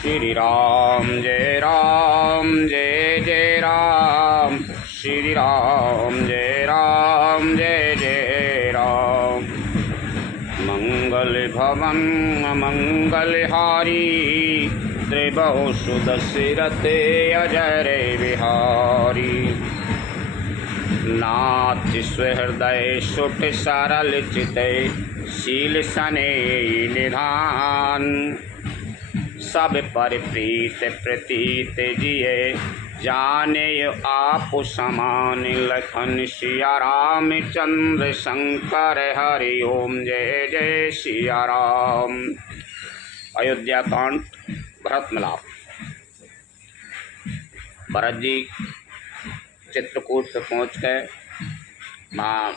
श्री राम जय जय राम, श्री राम जय जय राम। मंगल भवन मंगलहारी, त्रिभुवन सुदशरथे अजय बिहारी। नाथ हृदय सुठ सरल चितै, शील सने निधान। सब पर प्रीत प्रतीत जिये, जाने आप समान। लखन सिया राम चंद्र शंकर हरि ओम जय जय सिया राम। अयोध्या कांड भरत मिलाप। भरत जी चित्रकूट पे पहुँच गए। माँ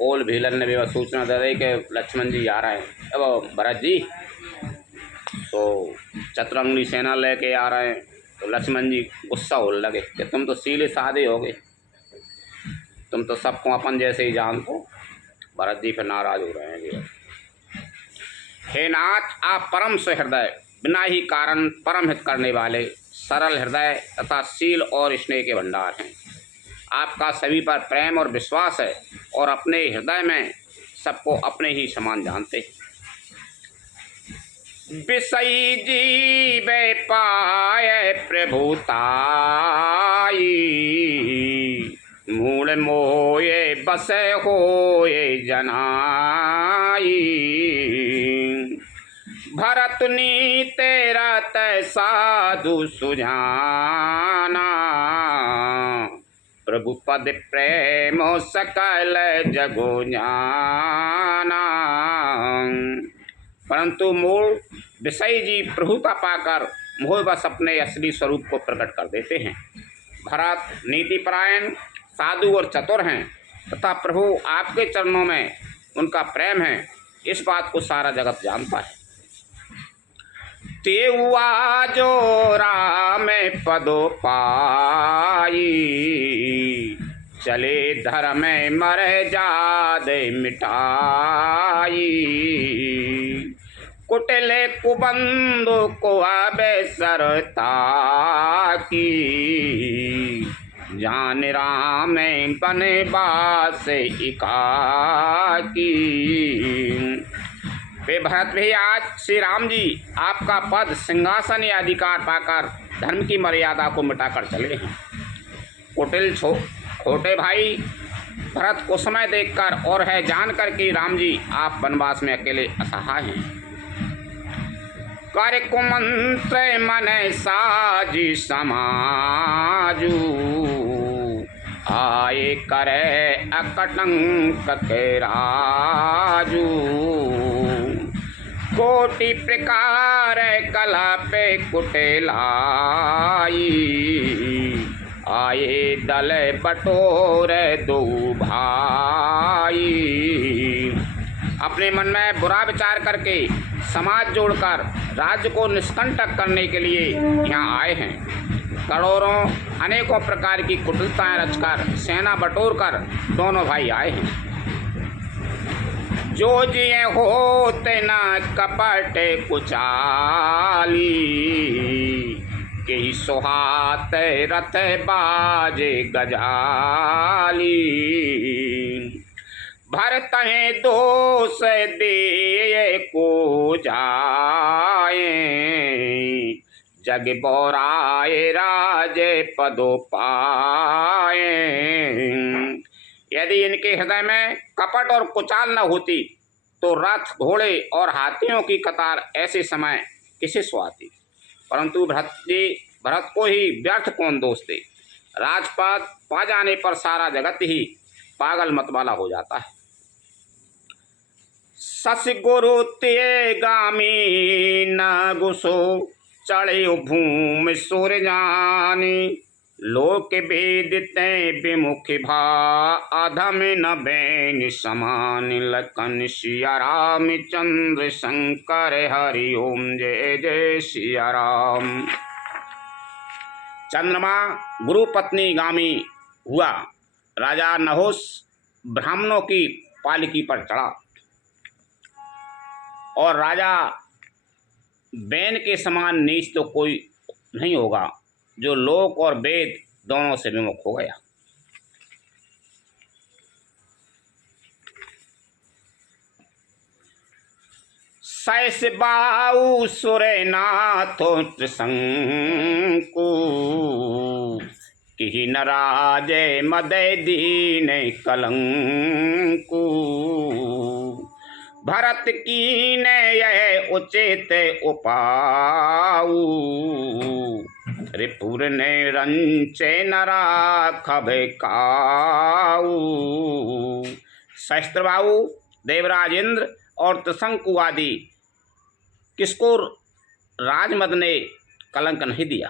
ओल भीलन ने भी वह सूचना दे दी कि लक्ष्मण जी आ रहे हैं। अब भरत जी तो चतुरंगी सेना लेके आ रहे हैं। तो लक्ष्मण जी गुस्सा होने लगे कि तुम तो सीधे साधे हो गए, तुम तो सबको अपन जैसे ही जानते। भरत जी फिर नाराज हो रहे हैं जी। हे नाथ, आप परम सहृदय, बिना ही कारण परम हित करने वाले, सरल हृदय तथा शील और स्नेह के भंडार हैं। आपका सभी पर प्रेम और विश्वास है और अपने हृदय में सबको अपने ही समान जानते। विषयी जीवे पाए प्रभुताई, मूल मोये बसे होए जनाई। भरतनी तेरा तय साधु सुजाना, प्रभु पद प्रेम सकल जगो जाना। परंतु मूल विषय जी प्रभुता पाकर मोहवश अपने असली स्वरूप को प्रकट कर देते हैं। भरत नीतिपरायण, साधु और चतुर हैं तथा प्रभु आपके चरणों में उनका प्रेम है, इस बात को सारा जगत जानता है। तेउआ जो राम पदो पाई, चले धर्म मर जादे मिटाई। कुटिल कुबंधु को अवसरता की, जान राम बनवास एकाकी। वे भरत भी आज श्री राम जी आपका पद सिंहासन या अधिकार पाकर धर्म की मर्यादा को मिटाकर चले हैं। कुटिल छोटे भाई भरत को समय देखकर और है जानकर कि राम जी आप वनवास में अकेले असहाय हैं। कर कुमंत्र मन साजी समाजू, आए करे अकटंक के राजू। कोटि प्रकार कला पे कुटिलाई, आए दल बटोर दो भाई। अपने मन में बुरा विचार करके समाज जोड़कर राज्य को निष्कंटक करने के लिए यहाँ आए हैं। करोड़ों अनेकों प्रकार की कुटिलताएं रचकर सेना बटोर कर दोनों भाई आए हैं। जो जिये होते न कपट कुचाली, के ही सुहात रथ बाजे गजाली। भरत दोष दे को जाए, जग बोराए राज पदो पाए। यदि इनके हृदय में कपट और कुचाल न होती तो रथ घोड़े और हाथियों की कतार ऐसे समय किसे सुहाती। परंतु भरत को ही व्यर्थ कौन दोष दे। राजपाट पा जाने पर सारा जगत ही पागल मतवाला हो जाता है। सस गुरु ते गामी न गुसो, चढ़े भूमि सुर जानी। लोक वेदिते विमुख भा, अधम न बैन समान। लखन सिया राम चंद्र शंकर हरि ओम जय जय सिया राम। चंद्रमा गुरु पत्नी गामी हुआ। राजा नहुस ब्राह्मणों की पालकी पर चढ़ा। और राजा बैन के समान नीच तो कोई नहीं होगा जो लोक और वेद दोनों से विमुख हो गया। सैस बाऊ सुरनाथो त्रिशंकु कि नराजे मदय दीन कलंकु भरत की ने यह उचित उपाऊ रिपुर ने रंचे नरा खबे काऊ। सहस्त्रबाहु देवराज इंद्र और त्रिशंकु आदि किसको राजमद ने कलंक नहीं दिया।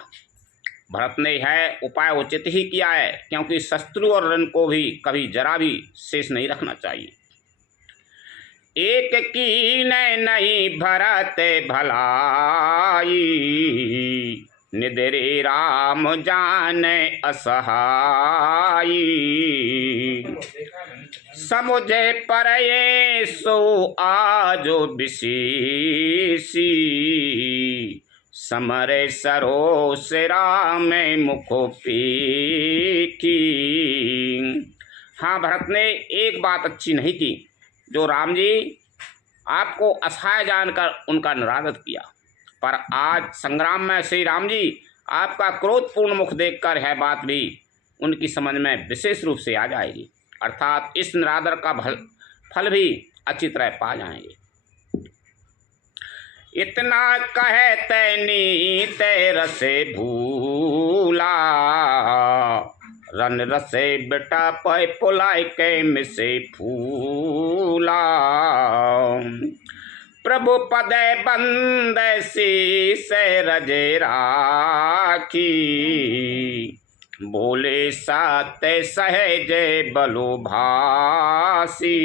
भरत ने यह उपाय उचित ही किया है, क्योंकि शत्रु और रण को भी कभी जरा भी शेष नहीं रखना चाहिए। एक की नहीं भरत भलाई निदरे राम जाने असहाई समुझे पर ये सो आजो विशेषी समरे सरो से राम मुखो पीठी। हाँ, भरत ने एक बात अच्छी नहीं की, जो राम जी आपको असहाय जानकर उनका निरादर किया, पर आज संग्राम में श्री राम जी आपका क्रोधपूर्ण मुख देखकर यह बात भी उनकी समझ में विशेष रूप से आ जाएगी, अर्थात इस निरादर का फल भी अच्छी तरह पा जाएंगे। इतना कहते नीते रसे भूला रन रसे बेटा पै पुलाई के मिसे फूला प्रभु पदे बंद से रजे राखी बोले साते सहजे बलो भासी।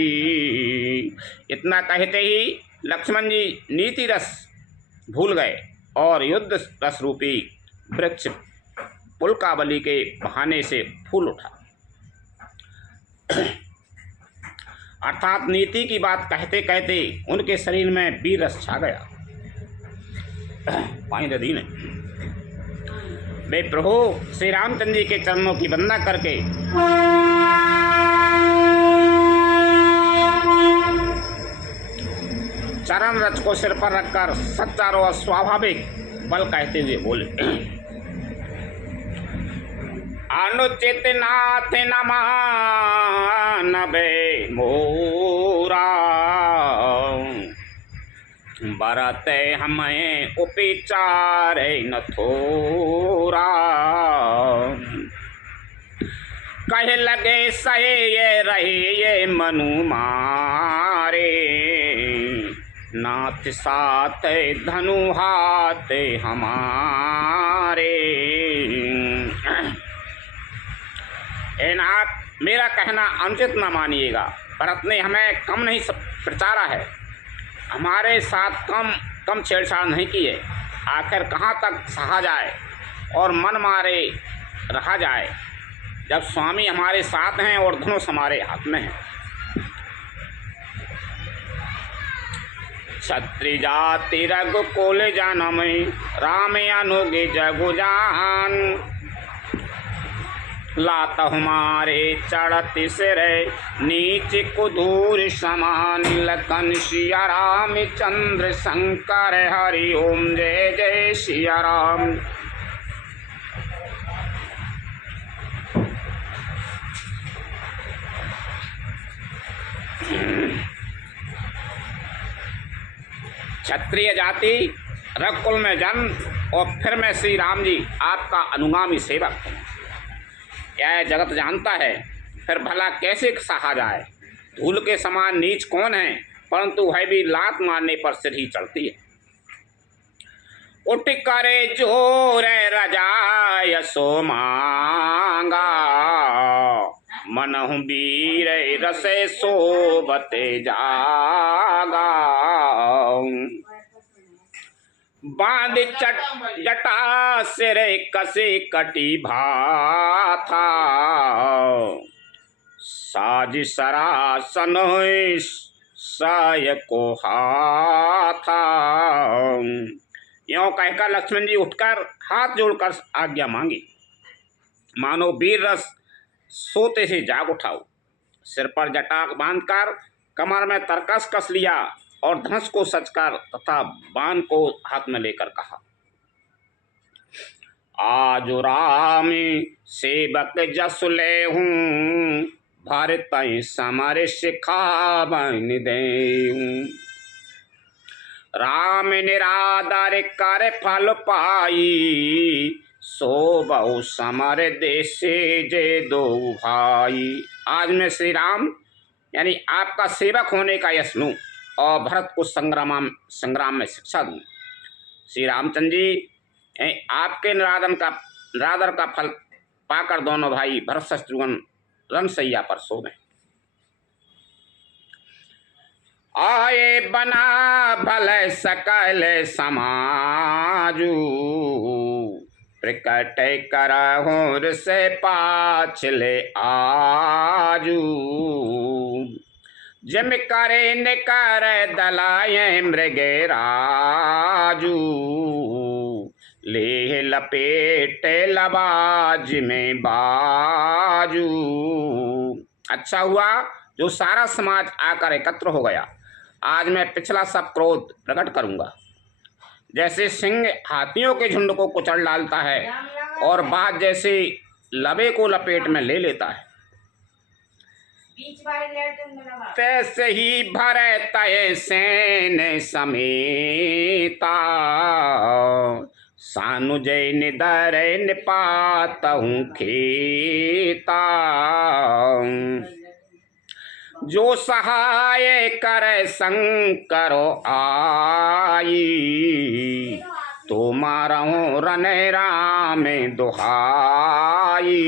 इतना कहते ही लक्ष्मण जी नीति रस भूल गए और युद्ध रस रूपी वृक्ष पुलकावली के बहाने से फूल उठा, अर्थात नीति की बात कहते कहते उनके शरीर में वीर रस छा गया। पानी दे दी ने वे प्रभु श्री रामचंद्र जी के चरणों की वंदना करके चरण रथ को सिर पर रखकर सच्चारो और स्वाभाविक बल कहते हुए बोले, अनुचित नाथ नमानबे मोरा बरते हमें उपचारे न थोरा कहे लगे सहे ये रहे ये मनु मारे नाथ साथ धनु हाथ हमारे। ए नाथ, मेरा कहना अनुचित न मानिएगा। भरत ने हमें कम नहीं प्रचारा है, हमारे साथ कम छेड़छाड़ नहीं की है। आखिर कहाँ तक सहा जाए और मन मारे रहा जाए, जब स्वामी हमारे साथ हैं और धनुष हमारे हाथ में है। क्षत्रिय जाति रघुकुल जनम राम अनुगे जगु जान लात हमारे चढ़त सिर नीच कुदूर समान लखन सिया राम चंद्र शंकर हरि ओम जय जय सिया राम। क्षत्रिय जाति रघुकुल में जन्म और फिर मैं श्री राम जी आपका अनुगामी सेवक हूँ, यह जगत जानता है। फिर भला कैसे सहा जाए। धूल के समान नीच कौन है, परंतु वह भी लात मारने पर सिर ही चढ़ती है। उठ करे जोर रजाय सो मांगा मनहु वीर रसे सोबते जागा बांध जटा सिर कसे कटी भाथा साज सरासन साय को हाथा। यों कहकर लक्ष्मण जी उठकर हाथ जोड़कर आज्ञा मांगी। मानो वीर रस सोते से जाग उठाओ। सिर पर जटाक बांधकर कमर में तरकस कस लिया और धनुष को सचकर तथा बाण को हाथ में लेकर कहा, आज राम सेवक जस ले हूँ, भारत समर सिखा बन दे। राम निरादर कर फल पाई, सो बहु समर देश जे दो भाई। आज मैं श्री राम यानी आपका सेवक होने का यश लूँ और भरत को संग्राम में शिक्षा दूँ। श्री रामचंद्र जी आपके निरादर का फल पाकर दोनों भाई भरत शत्रुघ्न रणसैया पर सो गए। आए बना भल सकल समाजू, प्रकट करहुँ से पाछले आजू। जिम करे निकर दलाये मृगे राजू, ले लपेट लबाज में बाजू। अच्छा हुआ जो सारा समाज आकर एकत्र हो गया। आज मैं पिछला सब क्रोध प्रकट करूंगा। जैसे सिंह हाथियों के झुंड को कुचल डालता है और बाज जैसे लबे को लपेट में ले लेता है, तैसे ही भरत सैन समेता, सानुजय निदर निपातहु खेता। जो सहाय कर शंकरो आई, तो मारहूँ रन राम दुहाई।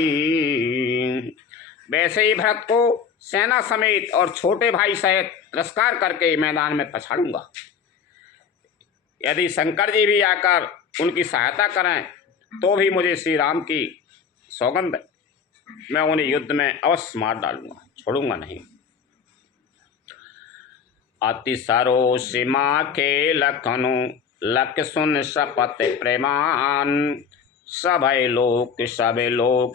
वैसे ही भरत को सेना समेत और छोटे भाई सहित तिरस्कार करके मैदान में पछाड़ूंगा। यदि शंकर जी भी आकर उनकी सहायता करें तो भी मुझे श्री राम की सौगंध, मैं उन्हें युद्ध में अवश्य मार डालूंगा, छोड़ूंगा नहीं। अति सरोष माँ के लखनु, लख सुन शपथ प्रेमान। सभय लोक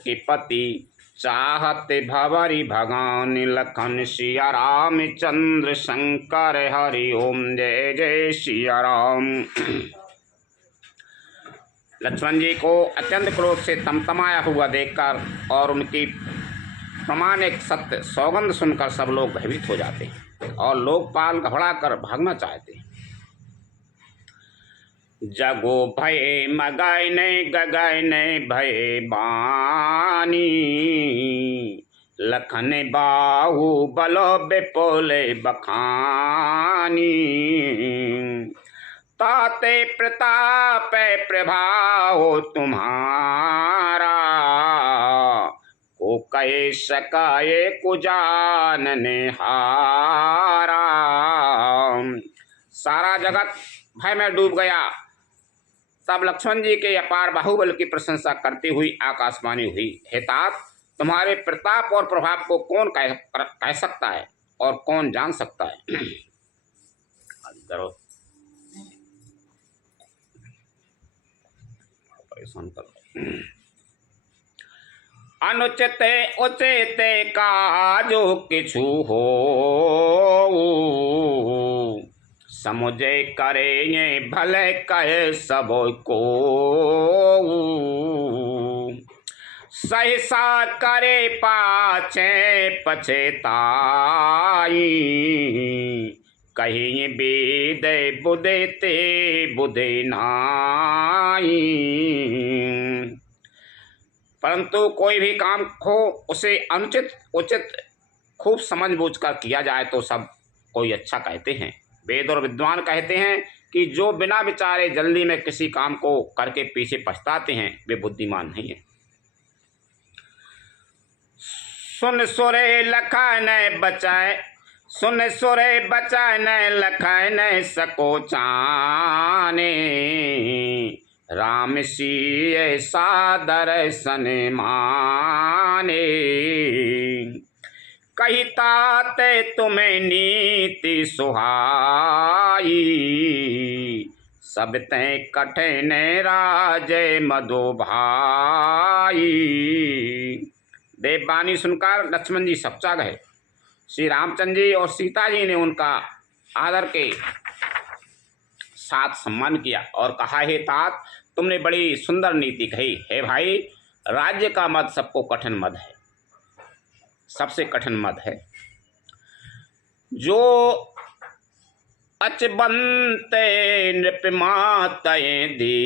की पति, चाहत भवरी भगवान। लखन सिया राम चंद्र शंकर हरि ओम, जय जय सिया राम। लक्ष्मण जी को अत्यंत क्रोध से तमतमाया हुआ देखकर और उनकी प्रमाणिक सत्य सौगंध सुनकर सब लोग भयभीत हो जाते हैं और लोकपाल घबरा कर भागना चाहते हैं। जगो भय मगय नहीं गगय नहीं भय बानी, लखन बाहु बलो बेपोले बखानी। ताते प्रताप प्रभाव तुम्हारा, को कहे सकाए कुजानने हारा। सारा जगत भय में डूब गया। तब लक्ष्मण जी के अपार बाहुबल की प्रशंसा करती हुई आकाशवाणी हुई, हे तात, तुम्हारे प्रताप और प्रभाव को कौन कह सकता है और कौन जान सकता है। परेशान करो। अनुचित उचित काजो किछु हो, समुझे करेंगे भले कहे सब को। सहसा करे पाछे पछताई, कहीं बेद बुधे ते बुधे नाई। परंतु कोई भी काम हो उसे अनुचित उचित खूब समझ बूझ कर किया जाए तो सब कोई अच्छा कहते हैं। वेद और विद्वान कहते हैं कि जो बिना विचारे जल्दी में किसी काम को करके पीछे पछताते हैं वे बुद्धिमान नहीं है। सुन सुरे लखा न बचाए, सुन सुरे बचाए न लखाए न सको चाने। राम सिय सादर सन माने, कही ताते तुम्हें नीति सुहाई, सब तय कठिन राजे मधु भाई। देववाणी सुनकर लक्ष्मण जी सपचा गए। श्री रामचंद्र जी और सीता जी ने उनका आदर के साथ सम्मान किया और कहा, हे तात, तुमने बड़ी सुंदर नीति कही। हे भाई, राज्य का मद सबको कठिन मद है, सबसे कठिन मद है। जो अचबंते नृपमातये दी,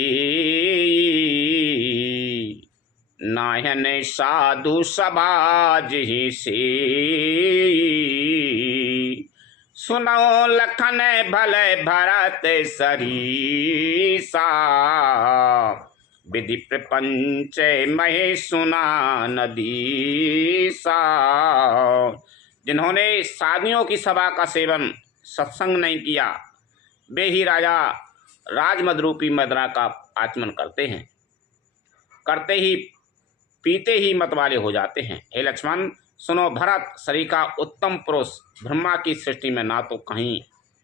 नायन साधु सभा जिहि सी। सुनो लखन भले भरत सरीसा, विधि प्रपंच महे सुना नदीसा। जिन्होंने साधियों की सभा का सेवन सत्संग नहीं किया, वे ही राजा राजमद रूपी मदरा का आचमन करते हैं, करते ही पीते ही मत वाले हो जाते हैं। हे लक्ष्मण, सुनो, भरत सरीका उत्तम पुरुष ब्रह्मा की सृष्टि में ना तो कहीं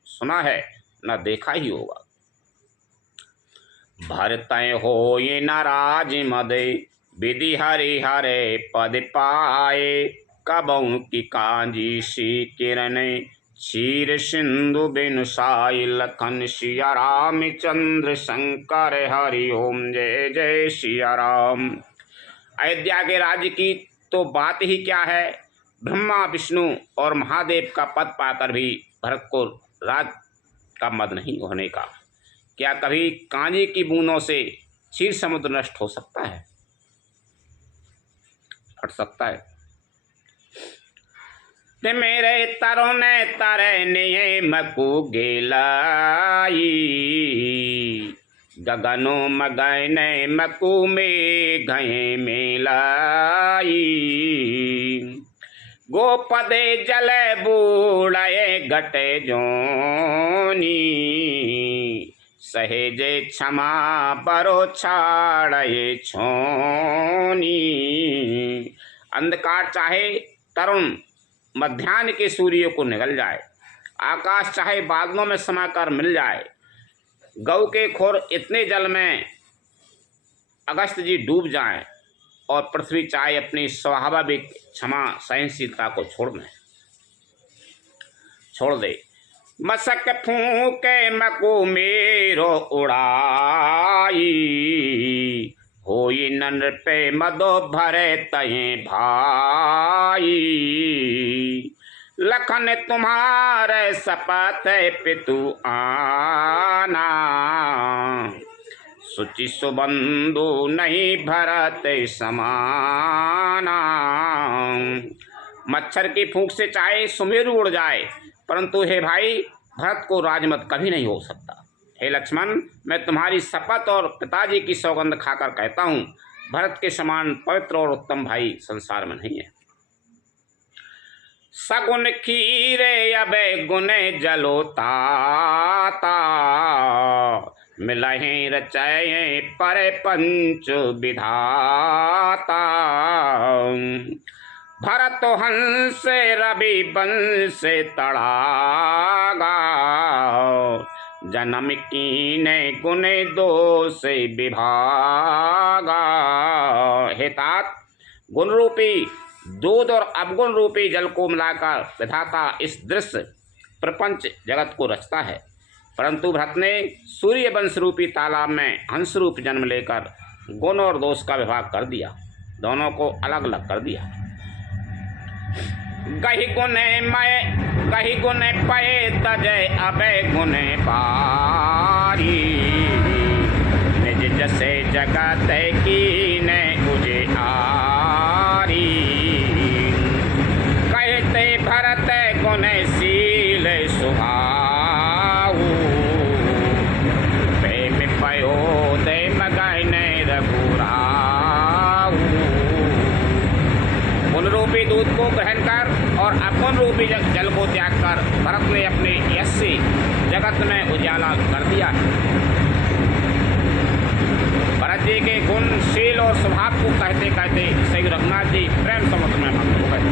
सुना है न देखा ही होगा। भरतय हो ये नाराज मदे, विधि हरि हरे पद पाए। कबहु की कांजी सी किरण, क्षीर सिंधु बिनु साई। लखन सिया रामचंद्र शंकर हरि ओम, जय जय सिया राम। अयोध्या के राज्य की तो बात ही क्या है, ब्रह्मा विष्णु और महादेव का पद पाकर भी भरत को राज का मद नहीं होने का। क्या कभी कांजी की बूंदों से क्षीर समुद्र नष्ट हो सकता है? हट सकता है? ते मेरे तरुण तरने मकु गेलाई, गगनो मगन मकु में गए मेलाई। गोपदे जल बूढ़े घटे जोनी, सहेजे क्षमा बरो छाड़े छोनी। अंधकार चाहे तरुण मध्याह्न के सूर्य को निगल जाए, आकाश चाहे बादलों में समाकर मिल जाए, गौ के खोर इतने जल में अगस्त जी डूब जाएं, और पृथ्वी चाहे अपनी स्वाभाविक क्षमा सहनशीलता को छोड़ दे। मसक फूके मको मेरो उड़ाई, होई नन्र पे मदो भरे तये भाई। लखन तुम्हारे सपथ पितु आना, सुचि सुबंधु नहीं भरत समाना। मच्छर की फूंक से चाहे सुमेरु उड़ जाए, परंतु हे भाई, भरत को राजमत कभी नहीं हो सकता। हे लक्ष्मण, मैं तुम्हारी शपथ और पिताजी की सौगंध खाकर कहता हूँ, भरत के समान पवित्र और उत्तम भाई संसार में नहीं है। सगुन खीरे अबे गुने जलो ताता, मिलहे रचये पर पंच विधाता। भरत हंस रवि बंश तड़ागा, जन्म कीने गुने दोष विभागा। हे तात, गुण रूपी दूध और अवगुण रूपी जल को मिलाकर विधाता इस दृश्य प्रपंच जगत को रचता है, परंतु भरत ने सूर्य वंश रूपी तालाब में हंस रूप जन्म लेकर गुण और दोष का विभाग कर दिया, दोनों को अलग अलग कर दिया। गहि गुने पये तजय अबे गुने पारी, निज जसे जगत की ने उजे आरी। कहते भरत गुने शील सुहाऊ, प्रेम पयो दे मगने रघुराऊ। गुण रूपी दूध को ग्रहण कर और अवगुण रूपी जल को त्याग कर भरत ने अपने यश से जगत में उजाला कर दिया है। भरत जी के गुण, शील और स्वभाव को कहते कहते श्री रघुनाथ जी प्रेम समुद्र में मग्न हो गए।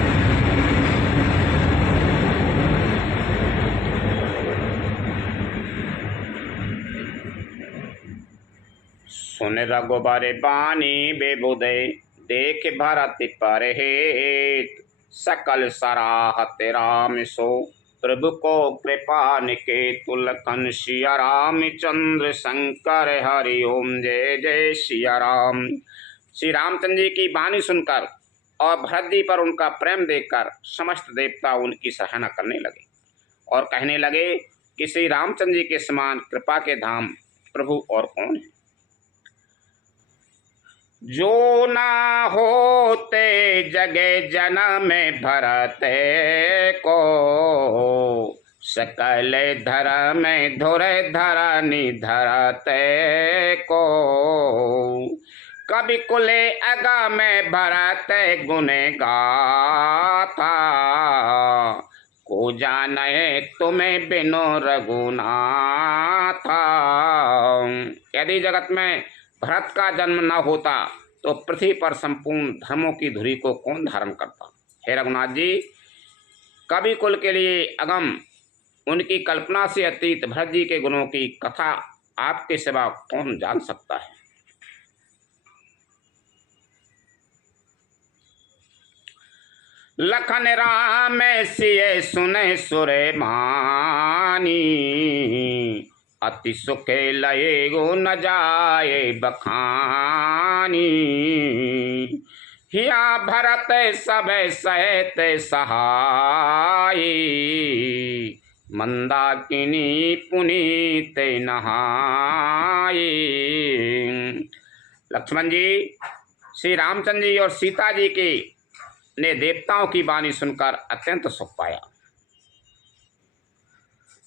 सुन रघुबर बानी बेबुदे देख भरत पर हेत सकल सराहत राम सो प्रभु को कृपा निकेतु लखन सिया रामचंद्र शंकर हरि ओम जय जय सिया राम। श्री रामचंद्र जी की वाणी सुनकर और भरत जी पर उनका प्रेम देखकर समस्त देवता उनकी सराहना करने लगे और कहने लगे कि श्री रामचंद्र जी के समान कृपा के धाम प्रभु और कौन है। जो ना होते जगे जन्म में भरत को सकल धर्म धुर धरनी धरत को कभी कुले अगा में भरत गुने गाथा को जाने तुम्हें बिनो रघुनाथा। यदि जगत में भरत का जन्म न होता तो पृथ्वी पर संपूर्ण धर्मों की धुरी को कौन धारण करता। हे रघुनाथ जी, कवि कुल के लिए अगम उनकी कल्पना से अतीत भरत जी के गुणों की कथा आपके सिवा कौन जान सकता है। लखन राम सिय सुने सुरे मानी अति सुखे लये गो न जाए बखानी। हिया भरत सब सहित सहाय मंदाकिनी पुनीत नहाय। लक्ष्मण जी, श्री रामचंद्र जी और सीता जी की ने देवताओं की वाणी सुनकर अत्यंत सुख पाया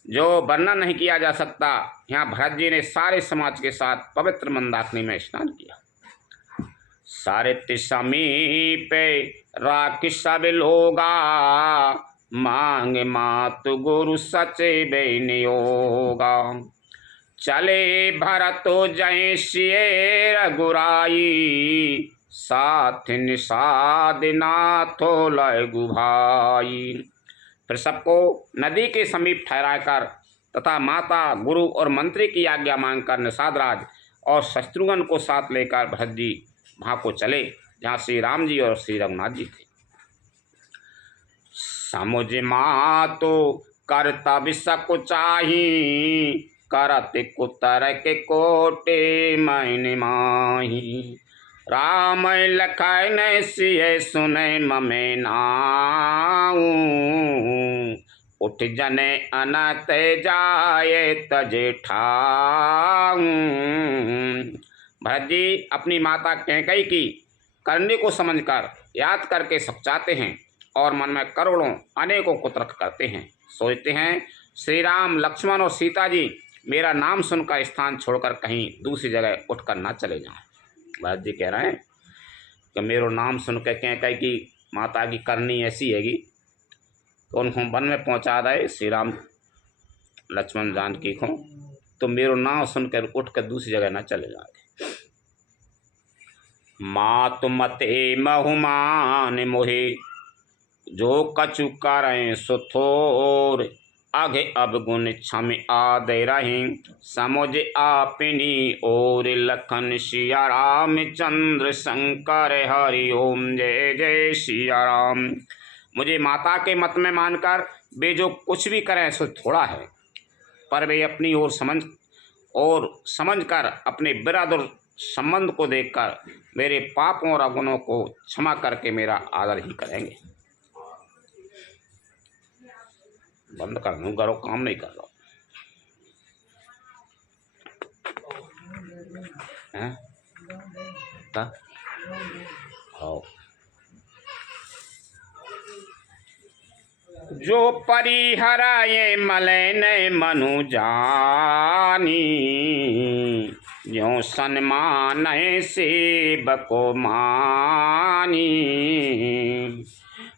जो वर्णन नहीं किया जा सकता। यहाँ भरत जी ने सारे समाज के साथ पवित्र मंदाकिनी में स्नान किया। सारे समीपे राखी सब लोगा मांग मातु गुरु सचे बेनियोगा। चले भरतो जय सिए रघुराई साथ निषाद नाथो लगु भाई। फिर सबको नदी के समीप ठहराकर तथा माता गुरु और मंत्री की आज्ञा मांगकर निषाद राज और शत्रुघ्न को साथ लेकर भरत जी वहाँ को चले जहाँ श्री राम जी और श्री रघुनाथ जी थे। समुझ मातो कर्तव्य सकुचाही करत कुतर के कोटे मैंने माही। राम लखन सिय सुने ममे नाऊ उठ जने अनत जाए तजे ठाऊ। भरत जी अपनी माता कैकेयी की करनी को समझकर याद करके सकुचाते हैं और मन में करोड़ों अनेकों कुतर्क करते हैं। सोचते हैं श्री राम लक्ष्मण और सीता जी मेरा नाम सुनकर स्थान छोड़कर कहीं दूसरी जगह उठकर ना चले जाएं। भरत जी कह रहे हैं कि मेरो नाम सुन के कैकेयी की माता की करनी ऐसी हैगी तो उनको वन में पहुंचा दे श्री राम लक्ष्मण जानकी को, तो मेरो नाम सुनकर उठ कर दूसरी जगह ना चले जाए। मात मते बहुमान मोहे जो कछु करें सुथोर आगे अब गुण क्षम आदे रहे समुझ आपनी और लखन सिया रामचंद्र शंकर हरि ओम जय जय सिया राम। मुझे माता के मत में मानकर वे जो कुछ भी करें सो थोड़ा है, पर वे अपनी ओर समझ कर अपने बिरादर संबंध को देखकर मेरे पापों और अवगुणों को क्षमा करके मेरा आदर ही करेंगे। बंद कर दूँ, करो काम नहीं कर रहा हैं आओ। जो परिहराए मलैन मनु जानी जो सन्मान सेवको मानी।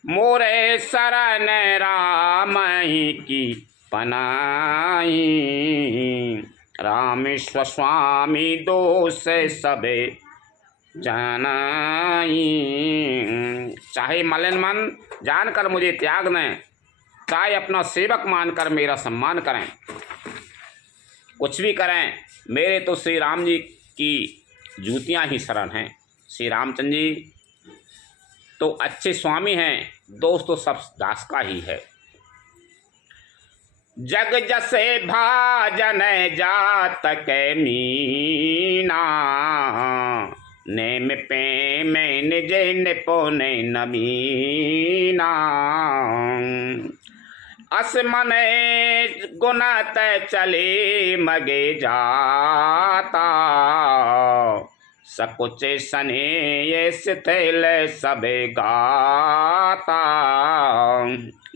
मोरे शरण राम ही की पनाई रामेश्वर स्वामी दोष सबे जानाई। चाहे मलिन मन जानकर मुझे त्याग दें, चाहे अपना सेवक मानकर मेरा सम्मान करें, कुछ भी करें, मेरे तो श्री राम जी की जूतियाँ ही शरण हैं। श्री रामचंद्र जी तो अच्छे स्वामी हैं, दोस्त तो सब दास का ही है। जग जसे भाजन जात कै मीना, नेम पे में निज निपुण नमीना। अस मने गुणत चले मगे जाता, सकुच सने ये शिथिल सबे गाता।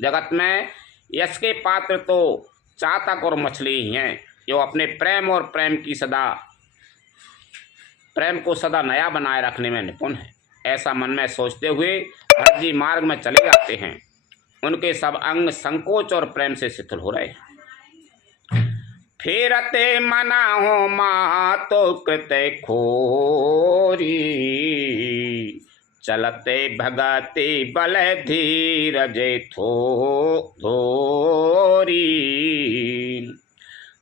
जगत में यश के पात्र तो चातक और मछली ही हैं, जो अपने प्रेम और प्रेम को सदा नया बनाए रखने में निपुण है। ऐसा मन में सोचते हुए भरत जी मार्ग में चले जाते हैं। उनके सब अंग संकोच और प्रेम से शिथिल हो रहे हैं। फेरते मना हो मातो कृत खोरी, चलते भगति बल धीरज थोरी।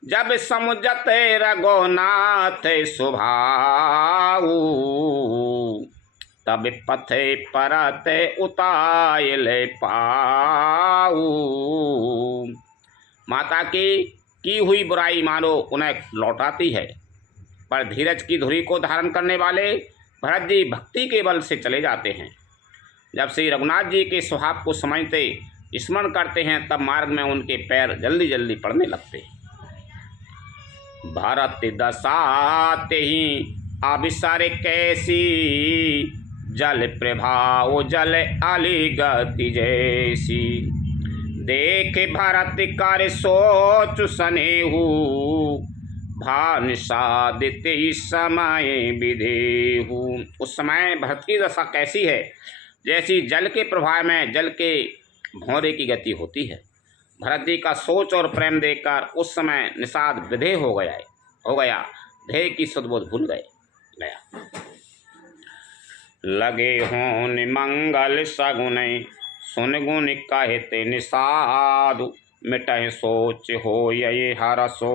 जब समुझते रघुनाथ सुभाऊ, तब पथे परते उतायल पाऊ। माता की हुई बुराई मानो उन्हें लौटाती है, पर धीरज की धुरी को धारण करने वाले भरत जी भक्ति के बल से चले जाते हैं। जब श्री रघुनाथ जी के स्वभाव को समझते स्मरण करते हैं, तब मार्ग में उनके पैर जल्दी जल्दी पड़ने लगते हैं। भरत दशाते ही आविसारे कैसी, जल प्रभाव जल आली गति जैसी। देख भरत कर सोच सनेहू, भान सादित समय विधेहू। उस समय भरत की दशा कैसी है, जैसी जल के प्रभाव में जल के भौरे की गति होती है। भरत जी का सोच और प्रेम देखकर उस समय निषाद विधेय हो गया। ध्येय की सद्बोध भूल गया। लगे होन मंगल सगुन, सुन गुण कहते निषादु। मिटहि सोच हो ये हरसो,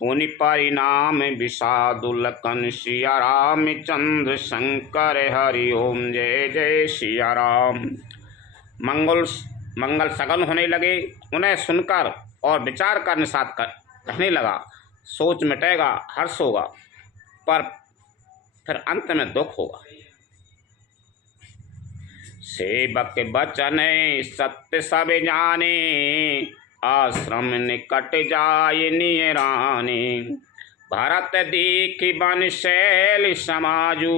पुनि परिणाम विषादु। लखन सिया राम चंद्र शंकर हरि ओम, जय जय सिया राम। मंगल सगन होने लगे। उन्हें सुनकर और विचार कर निषाद कहने लगा, सोच मिटेगा, हर्ष होगा, पर फिर अंत में दुख होगा। सेवक बचन सत्य सब जाने, आश्रम निकट जाय नियराने। भरत दीख बन शैल समाजू,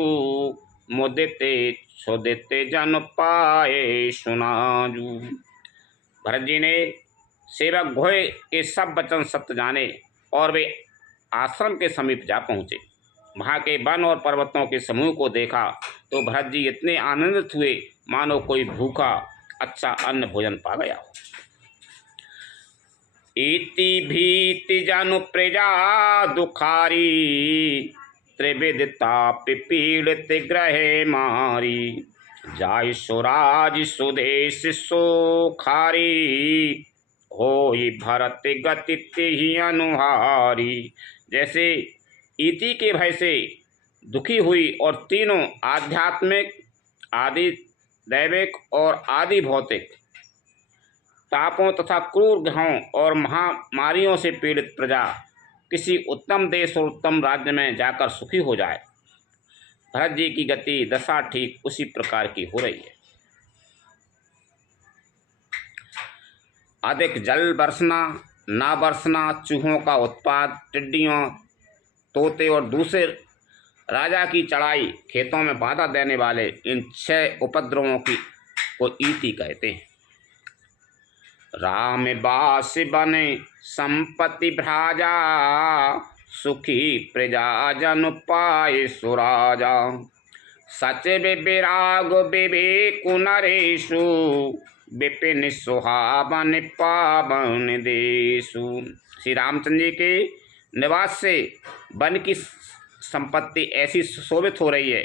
मुदिते सुदिते जन पाए सुनाजू। भरत जी ने सेवक भोए के सब वचन सत्य जाने और वे आश्रम के समीप जा पहुँचे। वहाँ के वन और पर्वतों के समूह को देखा तो भरत जी इतने आनंदित हुए मानो कोई भूखा अच्छा अन्न भोजन पा गया हो। इति भीति जनु प्रजा दुखारी, त्रिविध ताप पीड़ित ग्रहे मारी। जाय सुराज सुदेश सुखारी, होई भरत गति ही अनुहारी। जैसे इति के भय से दुखी हुई और तीनों आध्यात्मिक, आदि दैविक और आदि भौतिक तापों तथा क्रूर ग्रहों और महामारियों से पीड़ित प्रजा किसी उत्तम देश और उत्तम राज्य में जाकर सुखी हो जाए। भरत जी की गति दशा ठीक उसी प्रकार की हो रही है। अधिक जल बरसना, ना बरसना, चूहों का उत्पात, टिड्डियों, तोते और दूसरे राजा की चढ़ाई, खेतों में बाधा देने वाले इन 6 उपद्रवों को ईति कहते हैं। राम बास बने संपत्ति भ्राजा, सुखी प्रजा जन पाए सुराजा। सच विराग विवेक नरेशु, विपिन सुहावन पावन देशु। श्री रामचंद्र जी के निवास से वन की संपत्ति ऐसी सुशोभित हो रही है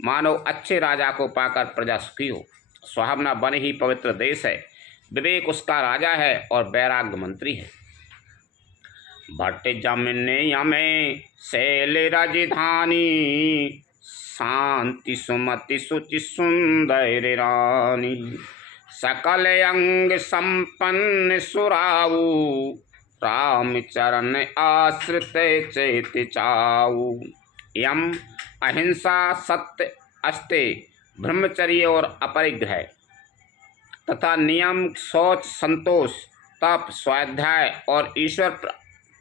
मानो अच्छे राजा को पाकर प्रजा सुखी हो। सुहावना वन ही पवित्र देश है, विवेक उसका राजा है और वैराग्य मंत्री है। भट्ट जमने यमें शैल राजधानी, शांति सुमति सुचि सुंदर रानी। सकल अंग संपन्न सुराऊ, राम चरण आश्रित चैत चाऊ। यम अहिंसा सत्य अस्ते ब्रह्मचर्य और अपरिग्रह तथा नियम शौच संतोष तप स्वाध्याय और ईश्वर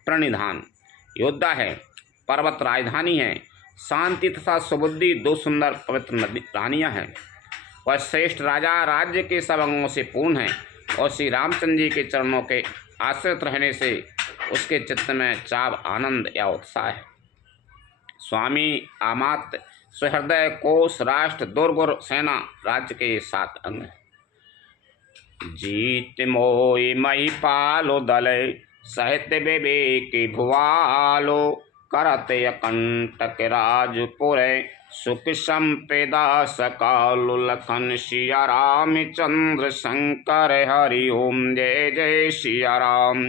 प्रणिधान। योद्धा है, पर्वत राजधानी है, शांति तथा सुबुद्धि दो सुंदर पवित्र नदी रानियाँ हैं। वह श्रेष्ठ राजा राज्य के सब अंगों से पूर्ण है और श्री रामचंद्र जी के चरणों के आश्रित रहने से उसके चित्त में चाव आनंद या उत्साह है। स्वामी आमात्य सुहृदय कोश राष्ट्र दुर्ग सेना राज्य के 7 अंग हैं। जीत मोहि महिपालो दल, साहित्य विवेक भुवालो। करत अकंटक राजपुर, सुख संपदा सकाल। लखन सिया रामचंद्र शंकर हरि ओम जय जय सिया राम।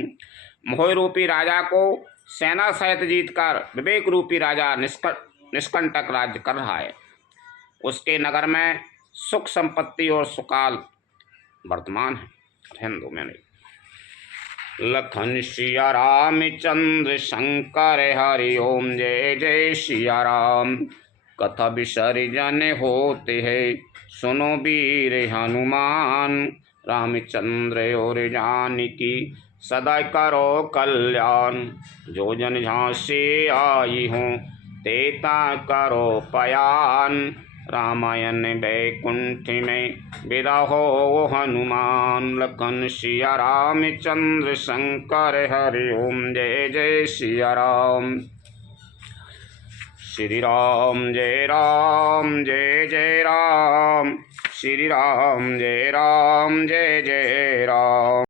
मोह रूपी राजा को सेना सहित जीतकर विवेक रूपी राजा निष्कंटक राज्य कर रहा है। उसके नगर में सुख संपत्ति और सुकाल वर्तमान है। हिंदू में नहीं। लखन सिया रामचंद्र शंकर हरि ओम जय जय सिया राम। कथा विसर्जन होते है, सुनो वीर हनुमान। रामचंद्र और जानकी सदा करो कल्याण। जो जन झांसे आई हूँ, तेता करो पयान। रामायण वैकुंठ में विदा हो हनुमान। लखन सिया रामचंद्र शंकर हरि ओम जय जय सिया राम। श्री राम जय राम जय जय राम। श्री राम जय जय राम।